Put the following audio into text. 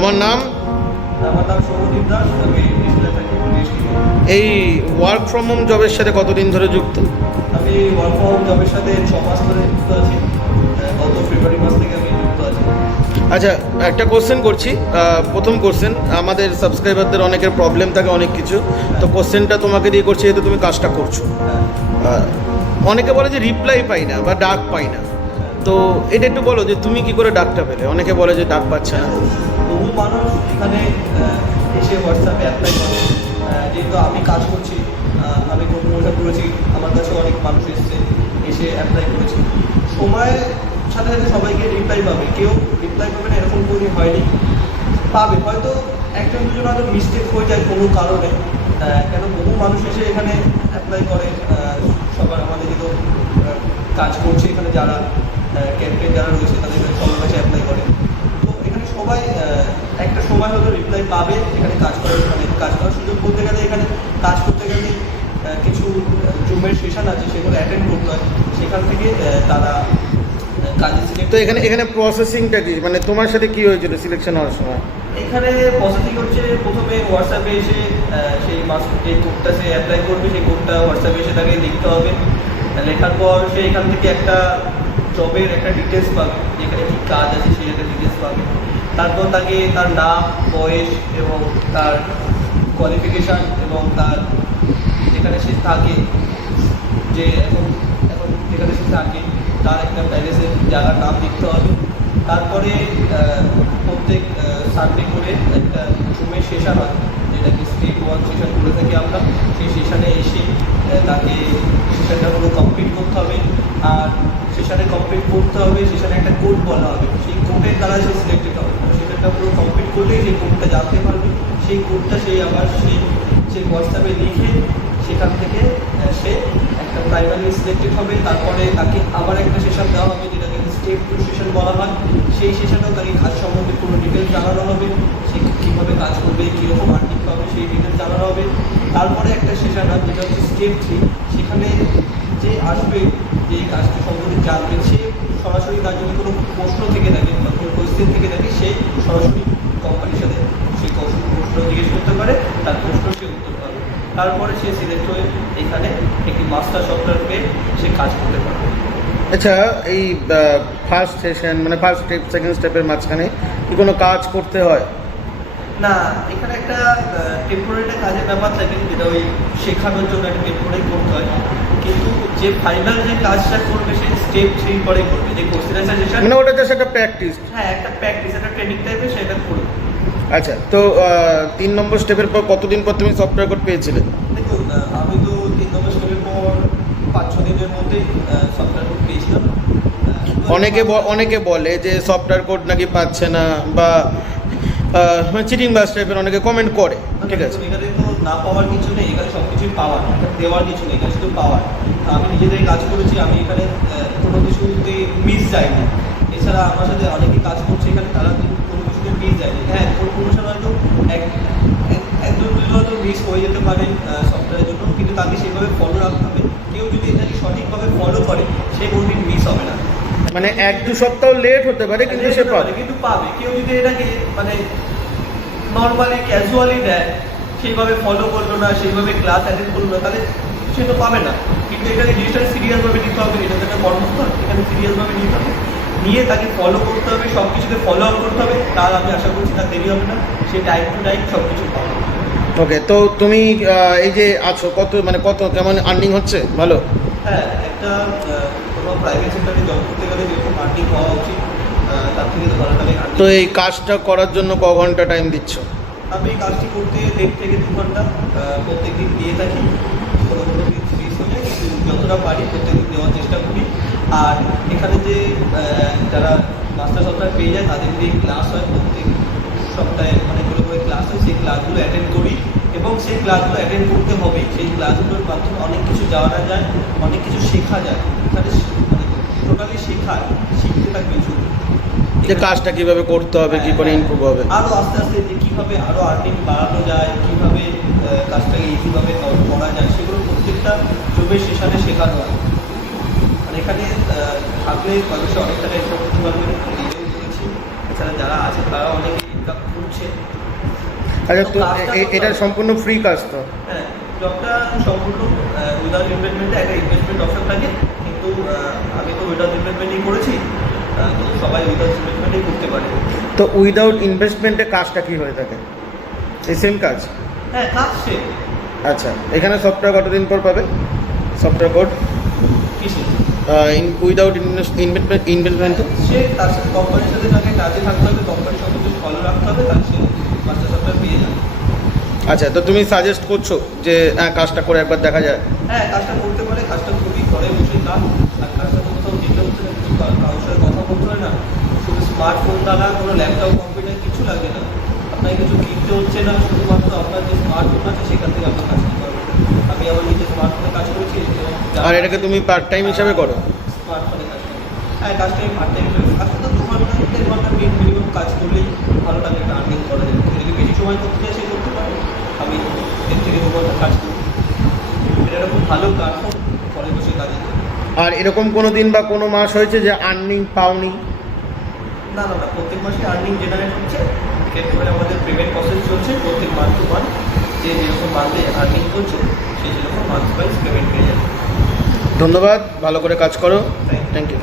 তোমার নাম? আমার নাম সৌরদীপ দাস, আমি ডিসপ্লে থাকি ডিস্ট্রিক্টে। এই ওয়ার্ক ফ্রম হোম জবের সাথে কতদিন ধরে যুক্ত? আমি ওয়ার্ক ফ্রম হোম জবের সাথে 6 মাস ধরে যুক্ত আছি। গত ফেব্রুয়ারি মাস থেকে আমি যুক্ত আছি। আচ্ছা, একটা কোশ্চেন করছি। প্রথম কোশ্চেন, আমাদের সাবস্ক্রাইবারদের অনেকের প্রবলেম থাকে অনেক কিছু, তো কোশ্চেনটা তোমাকে দিয়ে করছি যেহেতু তুমি কাজটা করছো। অনেকে বলে যে রিপ্লাই পাই না বা ডাক পাই না, তো এটা একটু বলো যে তুমি কি করে ডাকটা পেলে? অনেকে বলে যে ডাক পাচ্ছে না। বহু মানুষ এখানে এসে হোয়াটসঅ্যাপে অ্যাপ্লাই করে। যেহেতু আমি কাজ করছি, আমি কর্মটা করেছি, আমার কাছে অনেক মানুষ এসে অ্যাপ্লাই করেছে। সময়ের সাথে সাথে সবাইকে রিপ্লাই পাবে, কেউ রিপ্লাই পাবে না এরকম কোনো হয়নি। পাবে হয়তো একজন দুজন হয়তো মিস্টেক হয়ে যায় কোনো কারণে। কেন বহু মানুষ এসে এখানে অ্যাপ্লাই করে। সবার আমাদের যেহেতু কাজ করছে এখানে যারা ক্যাম্পেইন যারা রয়েছে তাদের সবার কাছে অ্যাপ্লাই করে। তো এখানে সবাই একটা সময় হয়তো রিপ্লাই পাবে এখানে কাজ করার, মানে কাজ করার সুযোগ বলতে গেলে এখানে কাজ করতে গেলে কিছু জুমের সেশন আছে, সেগুলো অ্যাটেন্ড করতে হয়। সেখান থেকে তারা কাজে সিলেক্ট। তো এখানে প্রসেসিংটা কি, মানে তোমার সাথে কি হয়েছিল সিলেকশন হওয়ার সময়? এখানে প্রসেসিং হচ্ছে, প্রথমে হোয়াটসঅ্যাপে এসে সেই যে কোডটা সে অ্যাপ্লাই করবে সেই কোডটা হোয়াটসঅ্যাপে এসে তাকে লিখতে হবে। লেখার পর সে এখান থেকে একটা জবের একটা ডিটেলস পাবে, যেখানে কী কাজ আছে সেই একটা ডিটেলস পাবে। তারপর তাকে তার নাম, বয়স এবং তার কোয়ালিফিকেশান এবং তার যেখানে সে থাকে, যে এখন যেখানে সে থাকে তার একটা প্যালেসের জায়গার নাম লিখতে হবে। তারপরে প্রত্যেক সানডে করে একটা জুমের সেশন হয়, যেটাকে স্টেপ 1 সেশন করে থাকি আমরা। সেই সেশনে এসে তাকে সেশনটা পুরো কমপ্লিট করতে হবে। আর সেশনে কমপ্লিট করতে হবে, সেশনে একটা কোড বলা হবে, সেই কোডের দ্বারা সে সিলেক্টেড হবে। সেশনটা পুরো কমপ্লিট করলেই সেই কোডটা জানতে পারবে। সেই কোডটা সেই আবার সে হোয়াটসঅ্যাপে লিখে সেখান থেকে সে একটা প্রাইমারি সিলেক্টেড হবে। তারপরে তাকে আবার একটা সেশন দেওয়া হবে, যেটাকে স্টেপ 2 সেশন বলা হয়। সেই সেশনেও তাকে কাজ সম্বন্ধে পুরো ডিটেলস জানানো হবে, সে কীভাবে কাজ করবে, কীরকম আর্নিং পাবে সেই ডিটেলস জানানো হবে। তারপরে একটা সেশন হয় যেটা হচ্ছে স্টেপ 3। সেখানে যে আসবে, যে এই কাজটি সম্বন্ধে জানবে, সে সরাসরি তার যদি কোনো প্রশ্ন থেকে থাকে বা কোনো কোয়েশ্চেন থেকে থাকে, সে সরাসরি কোম্পানির সাথে সেই প্রশ্ন জিজ্ঞেস করতে পারে, তার প্রশ্ন সে উত্তর পাবে। তারপরে সে সিলেক্ট হয়ে এখানে একটি মাস্টার সফটওয়্যার পেয়ে সে কাজ করতে পারবে। আচ্ছা, এই ফার্স্ট সেশন মানে ফার্স্ট স্টেপ সেকেন্ড স্টেপের মাঝখানে কি কোনো কাজ করতে হয়? না, এখানে একটা টেম্পোরারি কাজের ব্যাপার থাকে, যেটা ওই শেখানোর জন্য একটা টেম্পোরারি করতে হয়। কিন্তু যে ফাইনাল যে কাজটা করবে সে স্টেপ 3 পরে করবে, যে কোশ্চেন অ্যান্সার সেশন। মানে ওটা জাস্ট একটা প্র্যাকটিস? হ্যাঁ, একটা প্র্যাকটিস, একটা ট্রেনিং টাইপের, সেটা করবে। আচ্ছা, তো 3 নম্বর স্টেপের পর কতদিন পর তুমি সফটওয়্যার কোড পেয়েছিলে? দেখুন, আমি তো 3 নম্বর স্টেপের পর 5-6 দিনের মধ্যেই সফটওয়্যার কোড পেয়েছিলাম। অনেকে বলে যে সফটওয়্যার কোড নাকি পাচ্ছে না, বা চিটিং বাস টাইপের অনেকে কমেন্ট করে। ঠিক আছে, এখানে তো না পাওয়ার কিছু নেই, এখানে সব কিছুই পাওয়ার, দেওয়ার কিছু নেই, এখানে শুধু পাওয়ার। আমি নিজেদের কাজ করেছি, আমি এখানে কোনো কিছুতে মিস যাইনি। এছাড়া আমার সাথে অনেকে কাজ করছে এখানে, তারা কোনো কিছুতে মিস যায়নি। হ্যাঁ, কোনো সময় হয়তো একজন হয়তো মিস হয়ে যেতে পারে সফটওয়্যারের জন্য, কিন্তু তাকে সেভাবে ফলো রাখতে হবে। কেউ যদি এটাকে সঠিকভাবে ফলো করে সে কোনোদিন মিস হবে না। মানে 1-2 সপ্তাহ লেট হতে পারে, কিন্তু সে পাবে। কিন্তু পাবে। কেউ যদি এটাকে মানে নর্মালি ক্যাজুয়ালি নেয়, সেইভাবে ফলো করলো না, সেইভাবে ক্লাস অ্যাটেন্ড করলো না, তাহলে সে তো পাবে না। কিন্তু এটাকে জিনিসটা সিরিয়াসভাবে নিতে হবে, এটা তো একটা কর্মস্থল, এখানে সিরিয়াসভাবে নিতে হবে, নিয়ে তাকে ফলো করতে হবে, সব কিছুতে ফলো আপ করতে হবে। তার আমি আশা করছি তার দেরি হবে না, সে টাইম টু টাইম সব কিছু পাবে। ওকে, তো তুমি এই যে আছো, কত কেমন আর্নিং হচ্ছে? ভালো? হ্যাঁ, একটা কোনো প্রাইভেট সেক্টরে জব করতে গেলে যেরকম আর্নিং হওয়া উচিত তার থেকে তো ভালো টাকা। তো এই কাজটা করার জন্য ক ঘন্টা টাইম দিচ্ছ? আমি এই কাজটি করতে 1.5 থেকে 2 ঘন্টা প্রত্যেক দিন দিয়ে থাকি। কোনো দিন মিস হয়ে যায়, কিন্তু যতটা পারি প্রত্যেক দিন দেওয়ার চেষ্টা করি। আর এখানে যে যারা মাস্টার সফটওয়্যার পেয়ে যায় তাদের যে ক্লাস হয়, প্রত্যেক সপ্তাহে অনেকগুলো করে ক্লাস হয়, সেই ক্লাসগুলো অ্যাটেন্ড করি এবং সেই ক্লাসগুলো অ্যাটেন্ড করতে হবে। সেই ক্লাসগুলোর মাধ্যমে অনেক কিছু জানা যায়, অনেক কিছু শেখা যায়। এখানে মানে টোটালি শিখতে থাকবে শুধু যে কাজটা কিভাবে করতে হবে, কি করে ইমপ্রুভ হবে, আরও আস্তে আস্তে যে কীভাবে আরও আর্নিং বাড়ানো যায়, কীভাবে কাজটাকে ইজিভাবে করা যায়, সেগুলো প্রত্যেকটা জবের সেশনে শেখানো হয়। আর এখানে থাকলে মানুষের অনেক টাকা ইনকাম করতে পারবে, আমি নিজেও করেছি। এছাড়া যারা আছে তারা অনেকে ইনকাম করছে। আচ্ছা, তো তো কাজটা করতে এটা হবে। সম্পূর্ণ ফ্রি কাজ তো? হ্যাঁ, জবটা সম্পূর্ণ উইদাউট ইনভেস্টমেন্টে একটা ইনভেস্টমেন্ট অপশন থাকে, কিন্তু আমি তো উইদাউট ইনভেস্টমেন্টই করেছি, তো সবাই উইদাউট ইনভেস্টমেন্টই করতে পারে। তো উইদাউট ইনভেস্টমেন্টে কাজটা কি হয়ে থাকে? এই সেম কাজ? হ্যাঁ, কাজ সেম। আচ্ছা, এখানে সফটওয়্যার কতদিন পর পাবে সফটওয়্যার কোড কিসে? উইদাউট ইনভেস্টমেন্টে? সে তার সাথে কোম্পানির সাথে তাকে কাজে থাকতে হবে, কোম্পানির সব কিছু ফলো রাখতে হবে, তাহলে সে মাস্টার সফটওয়্যার পেয়ে যাবে। আচ্ছা, তো তুমি সাজেস্ট করছো যে হ্যাঁ কাজটা করে একবার দেখা যায়? হ্যাঁ, কাজটা করতে পারে, কাজটা খুবই ঘরে বসে কাজ, আর কাজটা তো কোথাও যেতে হচ্ছে না, কিছু কারোর সাথে কথা বলতে হয় না, শুধু স্মার্টফোন দ্বারা কোনো ল্যাপটপ কম্পিউটার কিছু লাগে না, আপনাকে কিছু কিনতে হচ্ছে না, শুধুমাত্র আপনার যে স্মার্টফোন আছে সেখান থেকে আপনার কাজ করতে পারবেন। আমি আমার নিজের স্মার্টফোনে কাজ করেছি এবং আর এটাকে তুমি পার্ট টাইম হিসাবে করো? স্মার্টফোনে কাজ করি। হ্যাঁ, কাজটা আমি পার্ট টাইম করি। কাজটা তো 2 ঘন্টা 3 ঘন্টা মিনিমাম কাজ করলেই ভালো লাগে, একটা আর্নিং করা যায়। যদি বেশি সময় করতে চাই সে করতে পারে, আমি 3 থেকে 2 ঘন্টা কাজ করি। এটা একটা খুব ভালো প্ল্যাটফর্ম ঘরে বসে কাজের জন্য। আর এরকম কোনো দিন বা কোনো মাস হয়েছে যে আর্নিং পাওনি? না, প্রত্যেক মাসে আর্নিং জেনারেট হচ্ছে, এরপরে আমাদের পেমেন্ট প্রসেস চলছে প্রত্যেক মান্থ টু মান্থ, যে যেরকম মান্থে আর্নিং করছে সে যেরকম মান্থ ওয়াইজ পেমেন্ট পেয়ে যাবে। ধন্যবাদ, ভালো করে কাজ করো। Thank you. Thank you.